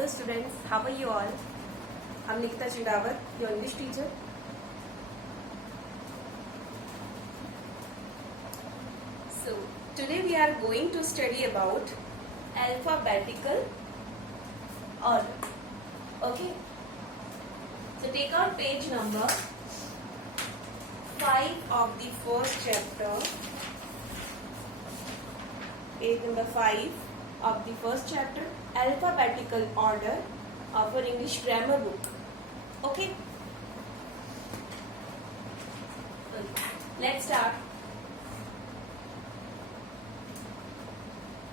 Hello students, how are you all? I'm Nikita Chindawat, your English teacher. So today we are going to study about alphabetical order. Okay. So take out page number 5 of the first chapter. Page number 5 of the first chapter, alphabetical order of our English grammar book. Okay. Let's start.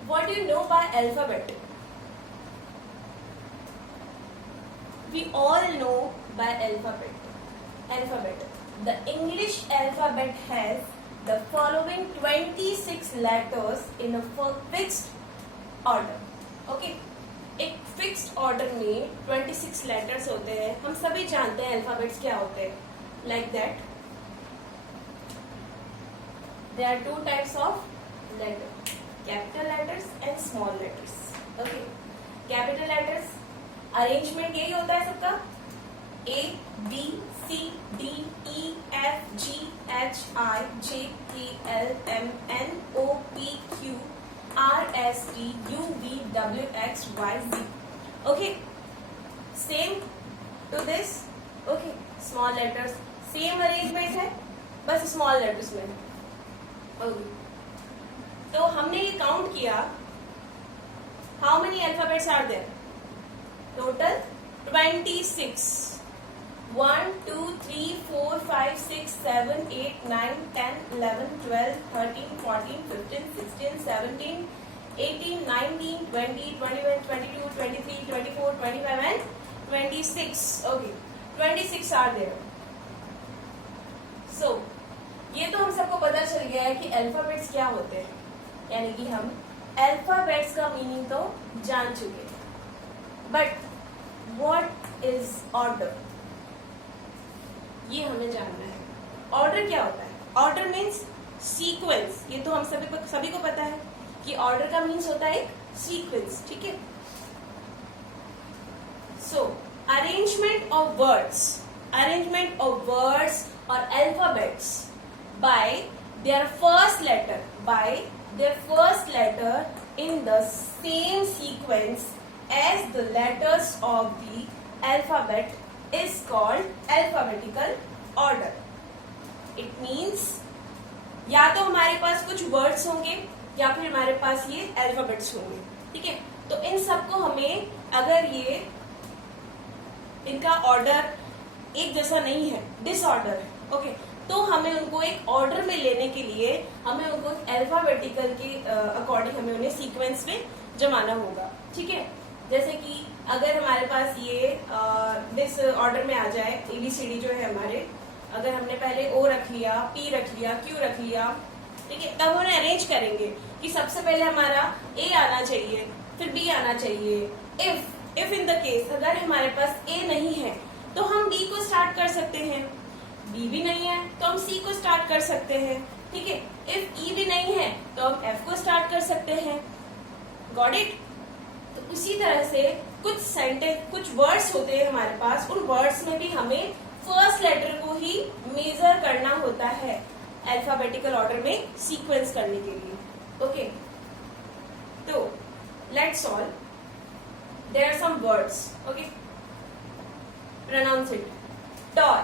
What do you know by alphabet? We all know by alphabet. The English alphabet has the following 26 letters in a fixed order. Okay. एक fixed order में 26 letters होते हैं. हम सभी जानते हैं alphabets क्या होते हैं. Like that there are 2 types of letter, capital letters and small letters. Okay. Capital letters arrangement यही होता है सबका, A B C D E F G H I J K L M N O P Q R S T U V W X Y Z. Okay. Same to this. Okay. Small letters. Same arrangement है, बस small letters में. Okay. तो हमने ये count किया. How many alphabets are there? Total 26. 1, 2, 3, 4, 5, 6, 7, 8, 9, 10, 11, 12, 13, 14, 15, 16, 17, 18, 19, 20, 21, 22, 23, 24, 25 and 26. Okay. 26 are there. So, ये तो हम सबको पता चल गया है कि अल्फाबेट्स क्या होते हैं. यानी कि हम अल्फाबेट्स का मीनिंग तो जान चुके हैं. बट व्हाट इज ऑर्डर, ये हमें जानना है. ऑर्डर क्या होता है? Order means sequence. ये तो हम सभी को पता है कि ऑर्डर का मीन्स होता है एक सीक्वेंस. ठीक है. सो अरेंजमेंट ऑफ वर्ड्स और alphabets by their first letter in the same sequence as the letters of the alphabet is called alphabetical order. It means या तो हमारे पास कुछ वर्ड्स होंगे या फिर हमारे पास ये अल्फाबेट्स होंगे. ठीक है. तो इन सबको हमें, अगर ये इनका ऑर्डर एक जैसा नहीं है, डिसऑर्डर है, ओके, तो हमें उनको एक ऑर्डर में लेने के लिए हमें उनको अल्फाबेटिकल के अकॉर्डिंग हमें उन्हें सीक्वेंस में जमाना होगा. ठीक है. जैसे कि अगर हमारे पास ये दिस ऑर्डर में आ जाए, ABCD जो है हमारे, अगर हमने पहले O रख लिया, P रख लिया, Q रख लिया, ठीक है, तब उन्हें अरेंज करेंगे कि सबसे पहले हमारा A आना चाहिए, फिर B आना चाहिए. इफ इन द केस अगर हमारे पास A नहीं है तो हम B को स्टार्ट कर सकते हैं. B भी नहीं है तो हम C को स्टार्ट कर सकते हैं. ठीक है. इफ E भी नहीं है तो हम F को स्टार्ट कर सकते हैं. Got it? तो उसी तरह से कुछ वर्ड्स होते हैं हमारे पास. उन वर्ड्स में भी हमें फर्स्ट लेटर को ही मेजर करना होता है अल्फाबेटिकल ऑर्डर में सीक्वेंस करने के लिए. ओके. तो let's solve. There are some words. Okay. Pronounce it. Toy,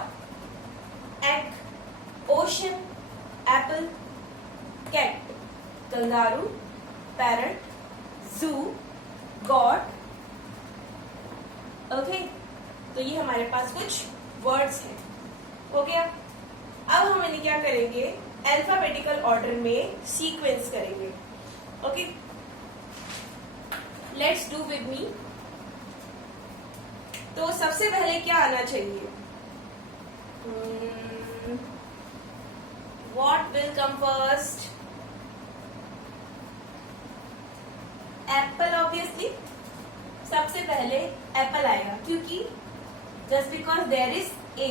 egg, ocean, apple, cat, kangaroo, parrot, zoo, god. Okay. तो ये हमारे पास कुछ वर्ड्स हैं. हो गया. अब हम इन्हें क्या करेंगे? अल्फाबेटिकल ऑर्डर में सीक्वेंस करेंगे. Okay. Let's do with me. तो सबसे पहले क्या आना चाहिए? What will come first? Apple. Obviously सबसे पहले एप्पल आएगा, क्योंकि just because there is A,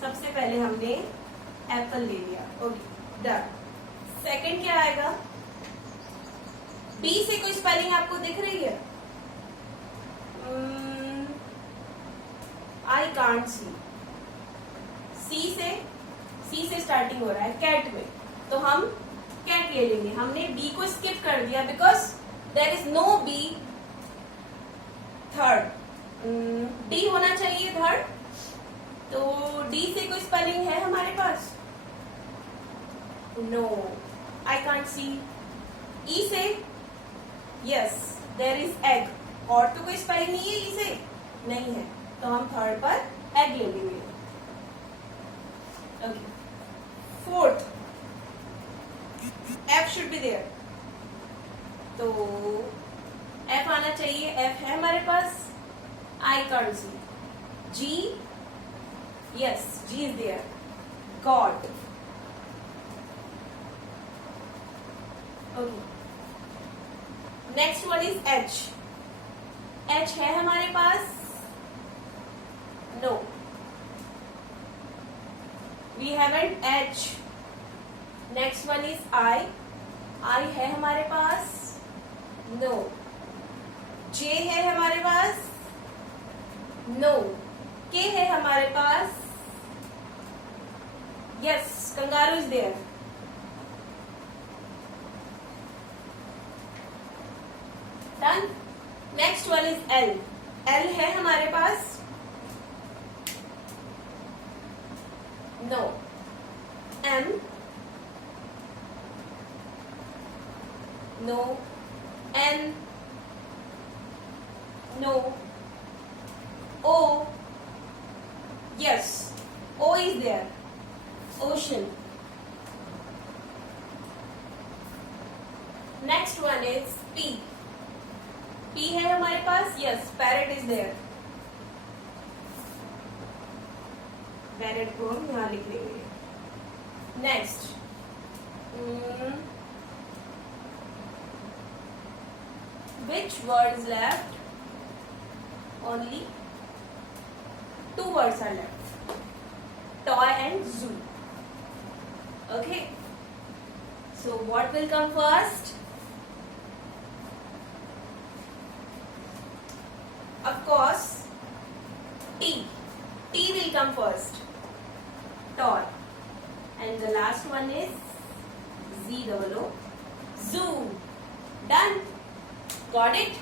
सबसे पहले हमने एप्पल ले लिया. ओके. डन. सेकंड क्या आएगा? बी से कोई स्पेलिंग आपको दिख रही है? आई कांट सी, सी से स्टार्टिंग हो रहा है कैट में, तो हम कैट ले लेंगे. हमने बी को स्किप कर दिया because there is no B third. D होना चाहिए थर्ड, तो डी से कोई स्पेलिंग है हमारे पास? नो, आई कांट सी. ई से यस, देयर इज एग. और तो कोई स्पेलिंग नहीं है ई से? नहीं है, तो हम थर्ड पर एग ले लेंगे. Okay. Fourth, F should be there, तो एफ आना चाहिए. एफ है हमारे पास? I can't see. G, yes, G is there. God. Okay. Next one is H. H है हमारे पास? No, we haven't H. Next one is I. I है हमारे पास? नो. जे है हमारे पास? नो. के है हमारे पास? Yes, kangaroo is there. Done. Next one is L. L है हमारे पास? No. M? No. N? No. O? Yes, O is there. Ocean. Next one is P. P है हमारे पास? Yes, parrot is there. Parrot को हम यहां लिख लेंगे. Next, which word is left? Only two words are left, toy and zoo. Okay, so what will come first? Of course, T. T will come first. Toy. And the last one is Z-O-O. Zoo. Done. Got it?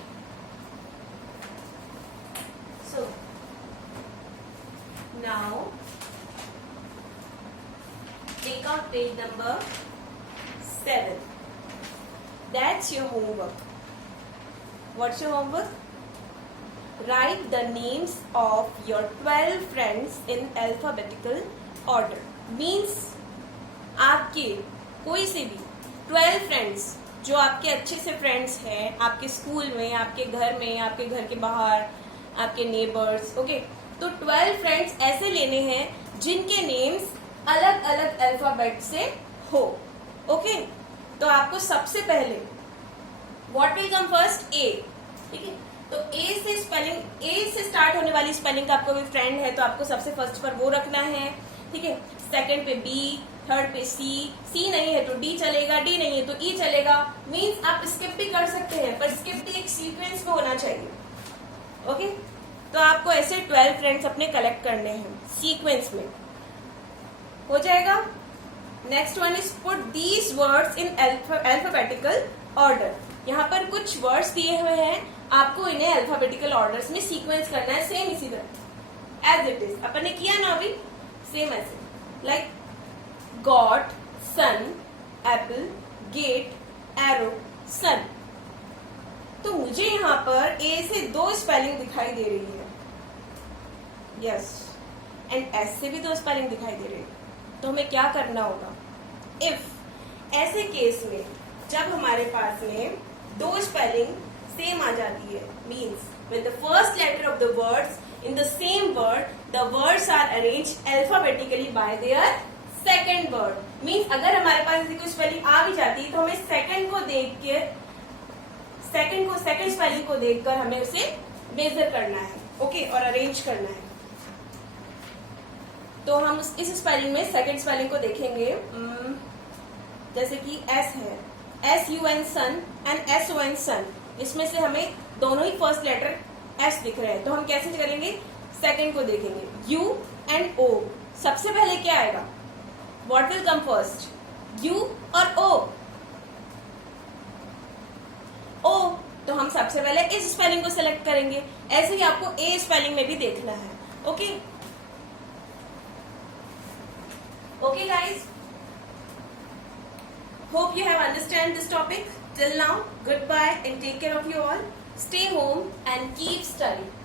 So, now take out page number 7. That's your homework. What's your homework? Write the names of your 12 friends in alphabetical order. Means आपके कोई से भी 12 friends जो आपके अच्छे से friends हैं, आपके स्कूल में, आपके घर में, आपके घर के बाहर, आपके नेबर्स. ओके, तो 12 फ्रेंड्स ऐसे लेने हैं जिनके नेम्स अलग अलग अल्फाबेट से हो. ओके, तो आपको सबसे पहले व्हाट विल कम फर्स्ट? ए. ठीक है, तो ए से स्पेलिंग, ए से स्टार्ट होने वाली स्पेलिंग का आपको कोई फ्रेंड है तो आपको सबसे फर्स्ट पर वो रखना है. ठीक है, सेकंड पे बी, थर्ड पे सी. सी नहीं है तो डी चलेगा, डी नहीं है तो ई चलेगा. मींस आप स्किप भी कर सकते हैं, पर स्किप भी एक सीक्वेंस में होना चाहिए. ओके, तो आपको ऐसे 12 फ्रेंड्स अपने कलेक्ट करने हैं सीक्वेंस में. हो जाएगा. Next one is put these words in alphabetical order. यहाँ पर कुछ वर्ड्स दिए हुए हैं, आपको इन्हें अल्फाबेटिकल ऑर्डर्स में सीक्वेंस करना है. सेम इसी तरह एज इट इज अपन ने किया ना अभी, सेम ऐसे. लाइक गॉड, सन, एप्पल, गेट, एरो, सन. तो मुझे यहाँ पर ए से 2 स्पेलिंग दिखाई दे रही है. यस, एंड एस से भी 2 स्पेलिंग दिखाई दे रही है. तो हमें क्या करना होगा? इफ ऐसे केस में जब हमारे पास में 2 स्पेलिंग सेम आ जाती है, means when the first letter of the words in the same word, the words are arranged alphabetically by their second word. Means अगर हमारे पास ऐसी कोई स्पेलिंग आ भी जाती है तो हमें सेकंड को देख के सेकंड स्पेलिंग को देखकर हमें उसे मेजर करना है. ओके, और अरेंज करना है. तो हम इस स्पेलिंग में सेकंड स्पेलिंग को देखेंगे. जैसे कि एस है, SUN सन एंड SON सन. इसमें से हमें दोनों ही फर्स्ट लेटर एस दिख रहा है, तो हम कैसे करेंगे, सेकंड को देखेंगे, यू एंड ओ। सबसे पहले क्या आएगा, what will come first, you और ओ? ओ, तो हम सबसे पहले इस स्पेलिंग को सिलेक्ट करेंगे। ऐसे ही आपको ए स्पेलिंग में भी देखना है। Okay okay guys, hope you have understand this topic. Till now, goodbye and take care of you all. Stay home and keep studying.